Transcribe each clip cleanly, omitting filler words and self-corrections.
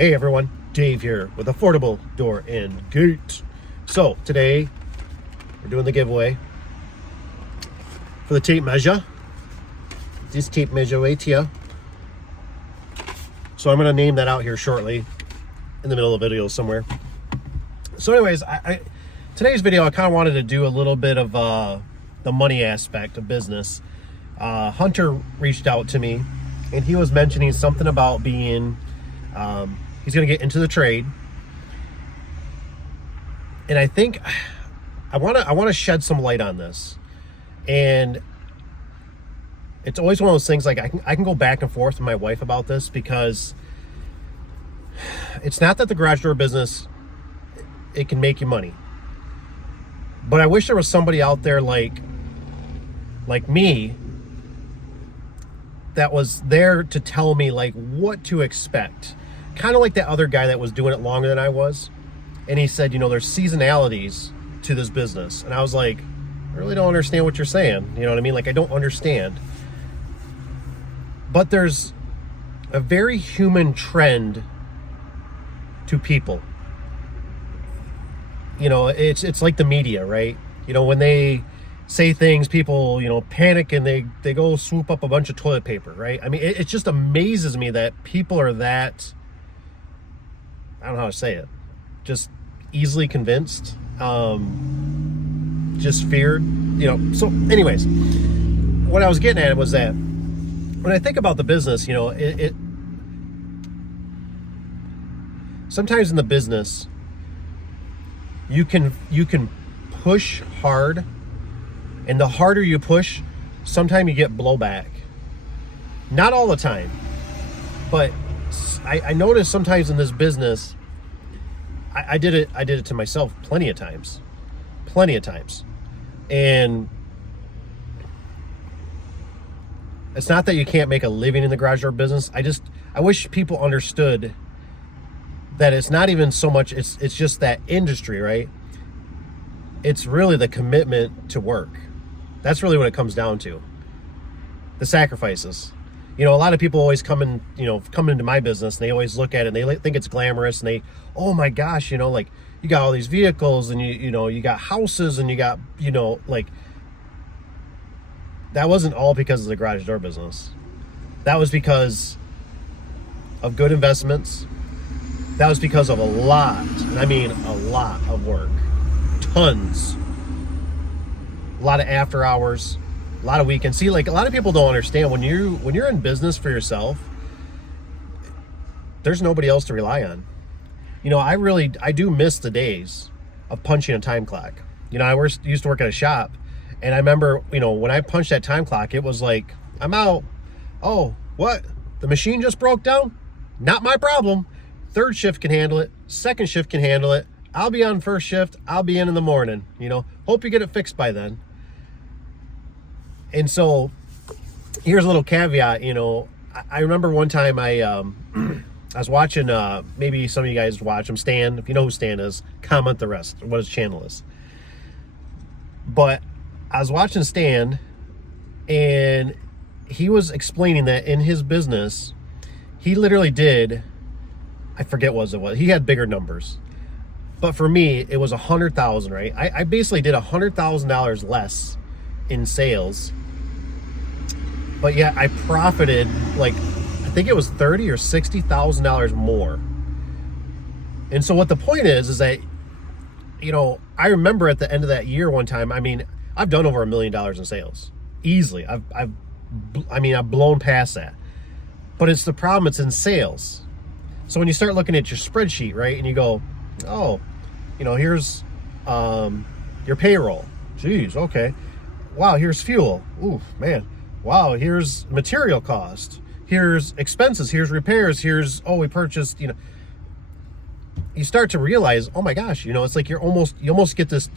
Hey everyone, Dave here with Affordable Door and Gate. So today we're doing the giveaway for the tape measure. This tape measure right here. So I'm going to name that out here shortly in the middle of the video somewhere. So anyways, today's video I kind of wanted to do a little bit of the money aspect of business. Hunter reached out to me and he was mentioning something about being he's going to get into the trade, and I think I want to shed some light on this. And it's always one of those things, like I can go back and forth with my wife about this, because it's not that the garage door business, it can make you money, but I wish there was somebody out there like me that was there to tell me like what to expect. Kind of like that other guy that was doing it longer than I was. And he said, there's seasonalities to this business. And I was like, I really don't understand what you're saying. You know what I mean? Like, I don't understand. But there's a very human trend to people. It's like the media, right? When they say things, people, panic and they go swoop up a bunch of toilet paper, right? I mean, it just amazes me that people are that, I don't know how to say it, just easily convinced, just feared, So anyways, what I was getting at was that when I think about the business, it sometimes in the business, you can push hard, and the harder you push, sometimes you get blowback. Not all the time, but I noticed sometimes in this business, I did it to myself plenty of times. And it's not that you can't make a living in the garage door business. I wish people understood that it's not even so much, it's just that industry, right? It's really the commitment to work. That's really what it comes down to. The sacrifices. A lot of people always come into my business, and they always look at it and they think it's glamorous, and they, oh my gosh, like you got all these vehicles, and you got houses, and you got, like, that wasn't all because of the garage door business. That was because of good investments. That was because of a lot, and I mean a lot of work. Tons. A lot of after hours. A lot of weekends. See, like, a lot of people don't understand when you're in business for yourself, there's nobody else to rely on. I do miss the days of punching a time clock. I used to work at a shop, and I remember, when I punched that time clock, it was like, I'm out. Oh, what? The machine just broke down? Not my problem. Third shift can handle it. Second shift can handle it. I'll be on first shift. I'll be in the morning. Hope you get it fixed by then. And so here's a little caveat. I remember one time I was watching, maybe some of you guys watch him, Stan. If you know who Stan is, comment the rest, what his channel is. But I was watching Stan, and he was explaining that in his business, he literally did, I forget what it was. He had bigger numbers. But for me, it was 100,000, right? I basically did $100,000 less in sales, but yet I profited, like, I think it was $30,000 or $60,000 more. And so what the point is that, I remember at the end of that year one time, I mean, I've done over $1 million in sales easily. I've blown past that. But it's the problem, it's in sales. So when you start looking at your spreadsheet, right, and you go, oh, here's your payroll. Geez, okay. Wow, here's fuel. Ooh, man. Wow, here's material cost. Here's expenses. Here's repairs. Here's, we purchased, You start to realize, oh my gosh, it's like you almost get this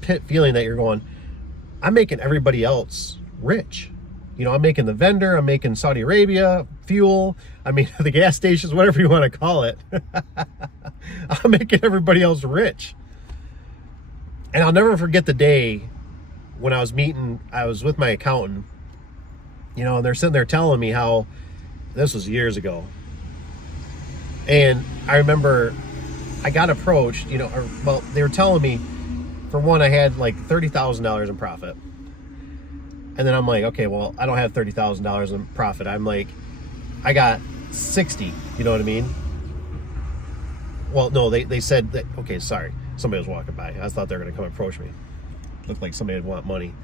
pit feeling that you're going, I'm making everybody else rich. I'm making the vendor, I'm making Saudi Arabia, fuel, the gas stations, whatever you want to call it. I'm making everybody else rich. And I'll never forget the day when I was with my accountant, and they're sitting there telling me how, this was years ago, And I remember I got approached, well, they were telling me, for one, I had like $30,000 in profit. And then I'm like, okay, well, I don't have $30,000 in profit. I'm like, I got 60, you know what I mean? Well, no, they said that, okay, sorry. Somebody was walking by. I thought they were going to come approach me. Looked like somebody would want money.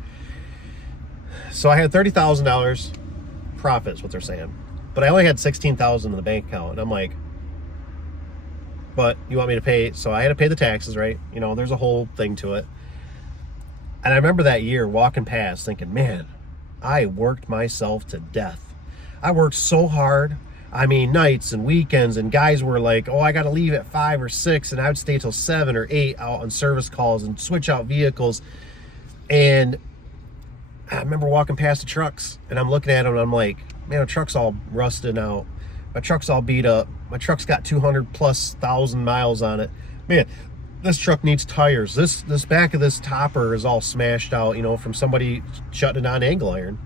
So I had $30,000 profit is what they're saying. But I only had $16,000 in the bank account. And I'm like, but you want me to pay? So I had to pay the taxes, right? There's a whole thing to it. And I remember that year walking past thinking, man, I worked myself to death. I worked so hard. I mean, nights and weekends, and guys were like, oh, I got to leave at 5 or 6, and I would stay till 7 or 8 out on service calls and switch out vehicles. And I remember walking past the trucks, and I'm looking at them, and I'm like, man, the truck's all rusted out. My truck's all beat up. My truck's got 200,000+ miles on it. Man, this truck needs tires. This back of this topper is all smashed out, from somebody shutting it on angle iron.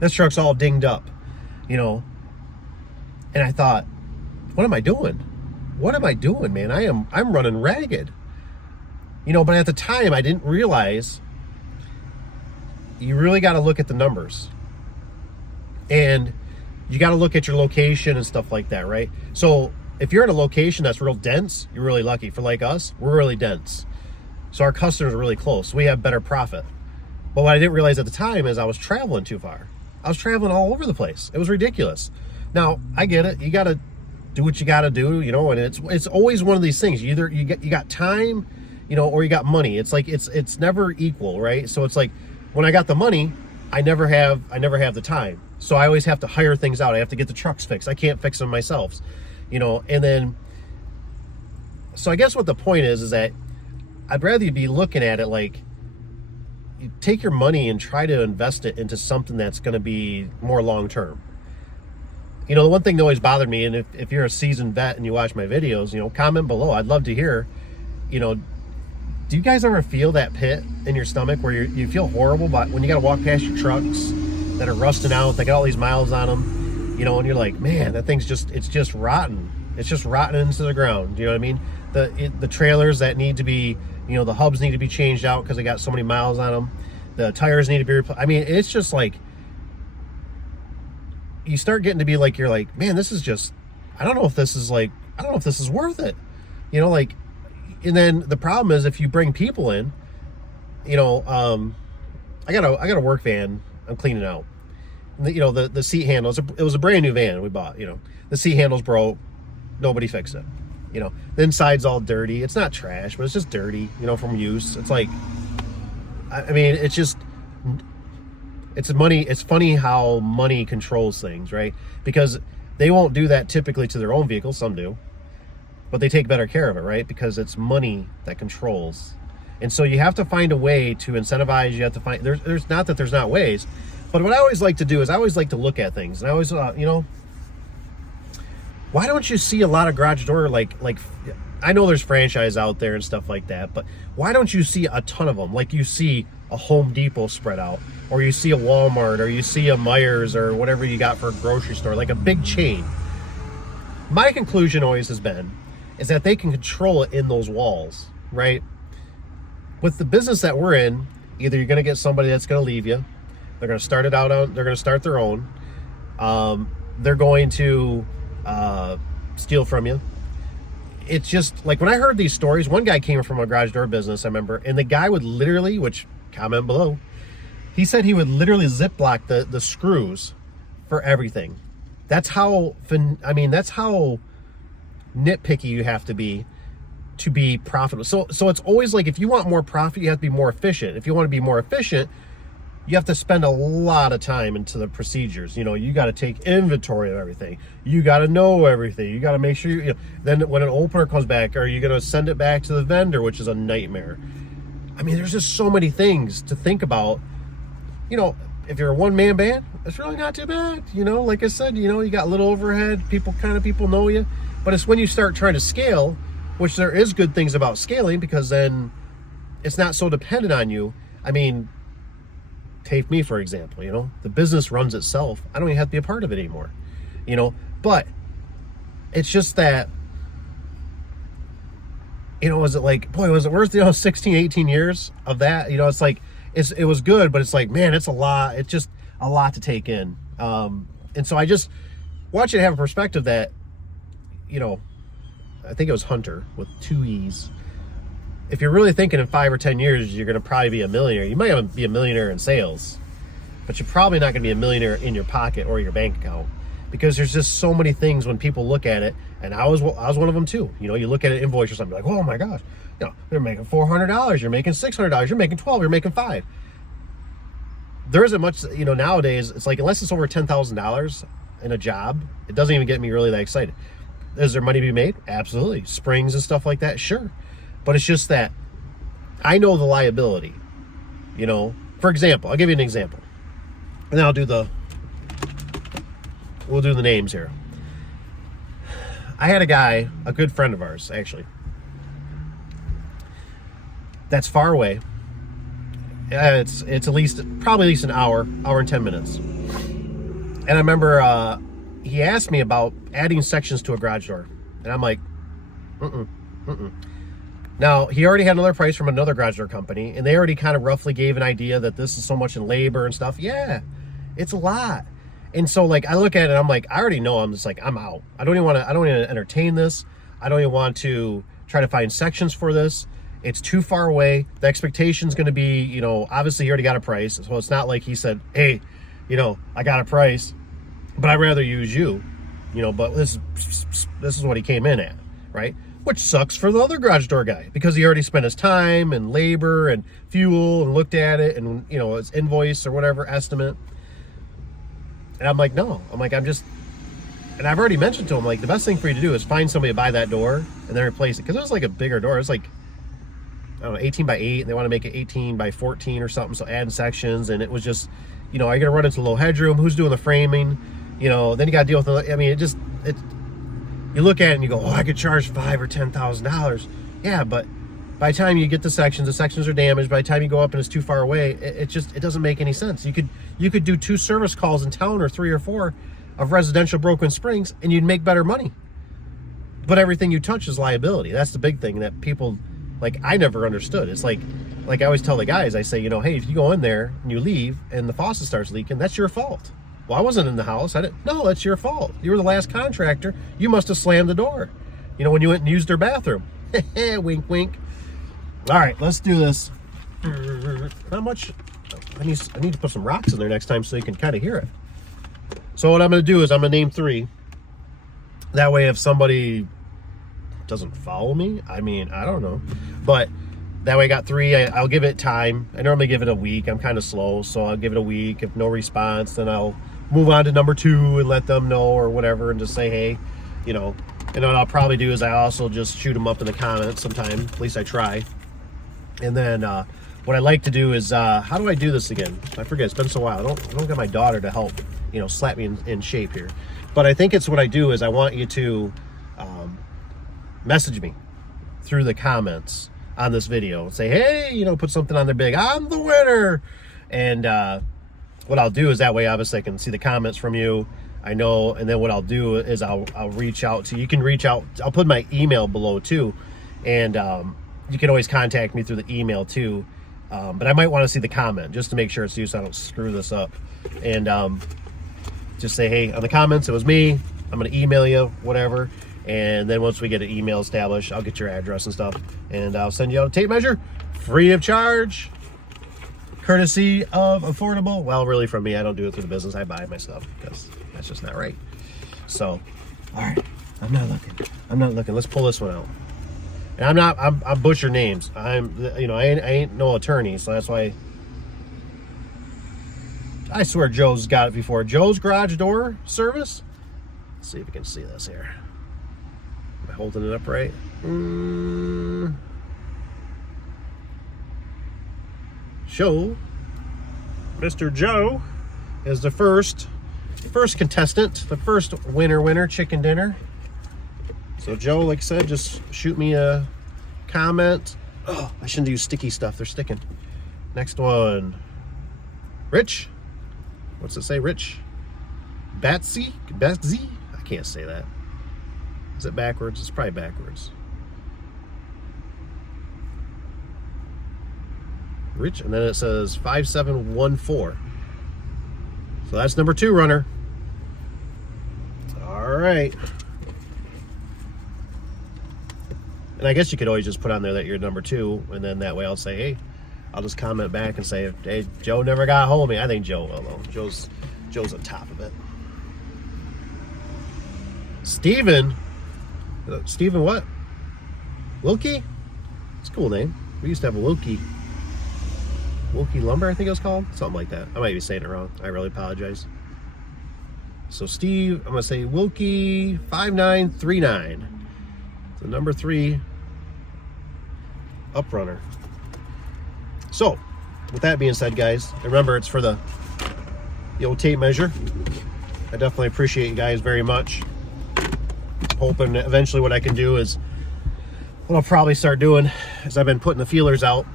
This truck's all dinged up, And I thought, what am I doing? What am I doing, man? I'm running ragged. But at the time I didn't realize you really got to look at the numbers. And you got to look at your location and stuff like that, right? So if you're in a location that's real dense, you're really lucky. For like us, we're really dense. So our customers are really close. We have better profit. But what I didn't realize at the time is I was traveling too far. I was traveling all over the place. It was ridiculous. Now, I get it. You got to do what you got to do, and it's always one of these things. You got time, or you got money. It's like it's never equal, right? So it's like when I got the money, I never have the time. So I always have to hire things out. I have to get the trucks fixed. I can't fix them myself, and then so I guess what the point is that I'd rather you be looking at it like you take your money and try to invest it into something that's going to be more long term. The one thing that always bothered me, and if you're a seasoned vet and you watch my videos, comment below. I'd love to hear, do you guys ever feel that pit in your stomach where you feel horrible but when you got to walk past your trucks that are rusting out, they got all these miles on them, and you're like, man, that thing's it's just rotten. It's just rotten into the ground. You know what I mean? The trailers that need to be, the hubs need to be changed out because they got so many miles on them. The tires need to be replaced. I mean, it's just like, you start getting to be like, you're like, man, this is just, I don't know if this is worth it. And then the problem is if you bring people in, I got a work van I'm cleaning out. The seat handles, it was a brand new van we bought, the seat handles broke, nobody fixed it. The inside's all dirty. It's not trash, but it's just dirty, from use. It's like, I mean, it's money. It's funny how money controls things, right? Because they won't do that typically to their own vehicles. Some do, but they take better care of it, right? Because it's money that controls. And so you have to find a way to incentivize. You have to find, there's not that there's not ways, but what I always like to do is I always like to look at things. And I always, why don't you see a lot of garage door, like I know there's franchise out there and stuff like that, but why don't you see a ton of them? Like you see a Home Depot spread out, or you see a Walmart, or you see a Myers, or whatever you got for a grocery store, like a big chain. My conclusion always has been is that they can control it in those walls, right? With the business that we're in, either you're going to get somebody that's going to leave you, they're going to start it out on, they're going to start their own, they're going to steal from you. It's just like when I heard these stories, one guy came from a garage door business, I remember, and the guy would literally, which comment below, he said he would literally ziplock the screws for everything. That's how nitpicky you have to be profitable. So it's always like, if you want more profit, you have to be more efficient. If you want to be more efficient, you have to spend a lot of time into the procedures. You got to take inventory of everything. You got to know everything. You got to make sure then when an opener comes back, are you going to send it back to the vendor, which is a nightmare. I mean, there's just so many things to think about. If you're a one-man band, it's really not too bad. Like I said, you got little overhead, people know you. But it's when you start trying to scale, which there is good things about scaling, because then it's not so dependent on you. I mean, take me, for example, the business runs itself. I don't even have to be a part of it anymore, but it's just that, was it like, boy, was it worth, 16, 18 years of that? It's like, it was good, but it's like, man, it's a lot. It's just a lot to take in. And so I just want you to have a perspective that, I think it was Hunter with 2 E's. If you're really thinking in 5 or 10 years, you're going to probably be a millionaire. You might be a millionaire in sales, but you're probably not going to be a millionaire in your pocket or your bank account, because there's just so many things when people look at it. And I was one of them too. You look at an invoice or something, like, oh my gosh, they're making $400, you're making $600, you're making $12, you're making $5. There isn't much, nowadays. It's like, unless it's over $10,000 in a job, it doesn't even get me really that excited. Is there money to be made? Absolutely. Springs and stuff like that, sure. But it's just that I know the liability. For example, I'll give you an example, and then we'll do the names here. I had a guy, a good friend of ours, actually, that's far away. It's probably at least an hour and 10 minutes. And I remember he asked me about adding sections to a garage door, and I'm like, Now, he already had another price from another garage door company, and they already kind of roughly gave an idea that this is so much in labor and stuff. Yeah, it's a lot. And so, like, I look at it, I'm like, I already know. I'm just like, I'm out. I don't even want to entertain this. I don't even want to try to find sections for this. It's too far away. The expectation's going to be, obviously he already got a price. So it's not like he said, hey, I got a price, but I'd rather use you, but this is what he came in at, right? Which sucks for the other garage door guy, because he already spent his time and labor and fuel and looked at it and, his invoice or whatever estimate. And I'm like, no. I'm like, and I've already mentioned to him, like, the best thing for you to do is find somebody to buy that door and then replace it. Because it was like a bigger door. It was like, I don't know, 18 by 8, and they want to make it 18 by 14 or something, so add sections. And it was just, are you going to run into low headroom? Who's doing the framing? Then you got to deal with you look at it and you go, oh, I could charge $5,000 or $10,000. Yeah, but by the time you get the sections are damaged. By the time you go up and it's too far away, it doesn't make any sense. You could do 2 service calls in town, or 3 or 4 of residential broken springs, and you'd make better money. But everything you touch is liability. That's the big thing that people, like, I never understood. It's like I always tell the guys, I say, hey, if you go in there and you leave and the faucet starts leaking, that's your fault. Well, I wasn't in the house. No, that's your fault. You were the last contractor. You must have slammed the door, when you went and used their bathroom. Wink, wink. All right, let's do this. Not much. I need to put some rocks in there next time so you can kind of hear it. So what I'm going to do is I'm going to name 3. That way, if somebody doesn't follow me, I don't know. But that way I got 3. I'll give it time. I normally give it a week. I'm kind of slow, so I'll give it a week. If no response, then I'll move on to number 2 and let them know or whatever, and just say, hey, and what I'll probably do is I also just shoot them up in the comments sometime. At least I try. And then what I like to do is, how do I do this again? I forget. It's been so while. I don't get my daughter to help, slap me in shape here. But I think it's what I do is I want you to message me through the comments on this video. Say, hey, put something on there big. I'm the winner. And what I'll do is that way, obviously, I can see the comments from you. I know. And then what I'll do is I'll reach out to you. You can reach out. I'll put my email below too. And you can always contact me through the email too. But I might want to see the comment just to make sure it's you, so I don't screw this up. And just say, hey, on the comments, it was me. I'm going to email you, whatever. And then once we get an email established, I'll get your address and stuff. And I'll send you out a tape measure free of charge, courtesy of Affordable. Well, really from me. I don't do it through the business. I buy my stuff because that's just not right. So, all right. I'm not looking. Let's pull this one out. And I'm butcher names. I ain't no attorney, so that's why I swear Joe's got it before. Joe's Garage Door Service. Let's see if we can see this here. Am I holding it up right? Joe, Mr. Joe is the first contestant, the first winner chicken dinner. So Joe, like I said, just shoot me a comment. Oh, I shouldn't use sticky stuff. They're sticking. Next one. Rich. What's it say? Rich. Batsy? I can't say that. Is it backwards? It's probably backwards. Rich, and then it says 5714. So that's number 2 runner. All right. And I guess you could always just put on there that you're number 2, and then that way I'll say, hey, I'll just comment back and say, hey, Joe never got hold of me. I think Joe will, though. Joe's on top of it. Steven what? Wilkie? It's a cool name. We used to have a Wilkie Lumber, I think it was called. Something like that. I might be saying it wrong. I really apologize. So Steve, I'm going to say Wilkie 5939. So number 3 up runner. So, with that being said, guys, remember it's for the old tape measure. I definitely appreciate you guys very much. Hoping that eventually what I can do is, what I'll probably start doing is I've been putting the feelers out.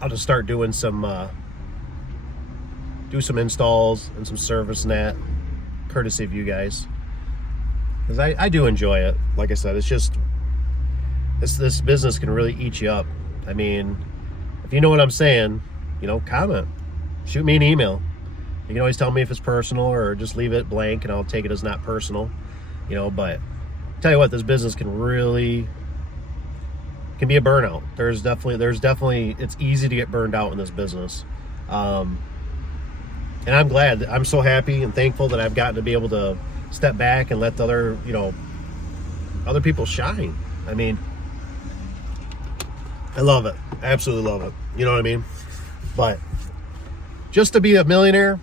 I'll just start doing some installs and some service and that, courtesy of you guys, because I do enjoy it. Like I said, it's just this business can really eat you up. I mean, if you know what I'm saying, comment, shoot me an email. You can always tell me if it's personal or just leave it blank and I'll take it as not personal. But tell you what, this business can be a burnout. There's definitely it's easy to get burned out in this business. And I'm glad, I'm so happy and thankful that I've gotten to be able to step back and let the other people shine. I mean, I love it. I absolutely love it. You know what I mean? But just to be a millionaire,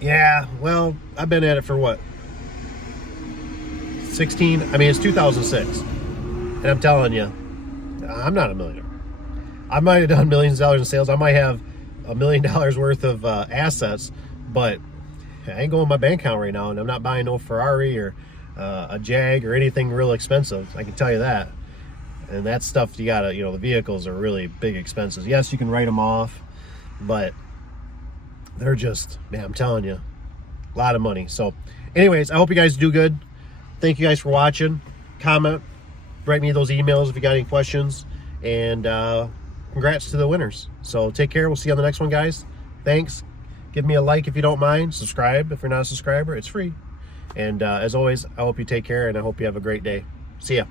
yeah, well, I've been at it for what? 16? I mean, it's 2006. And I'm telling you, I'm not a millionaire. I might have done millions of dollars in sales. I might have $1 million worth of assets, but I ain't going to my bank account right now, and I'm not buying no Ferrari or a Jag or anything real expensive. I can tell you that. And that stuff, you gotta, the vehicles are really big expenses. Yes, you can write them off, but they're just, man, I'm telling you, a lot of money. So anyways, I hope you guys do good. Thank you guys for watching. Comment, write me those emails if you got any questions, and congrats to the winners. So take care. We'll see you on the next one, guys. Thanks. Give me a like if you don't mind. Subscribe if you're not a subscriber. It's free. And as always, I hope you take care, and I hope you have a great day. See ya.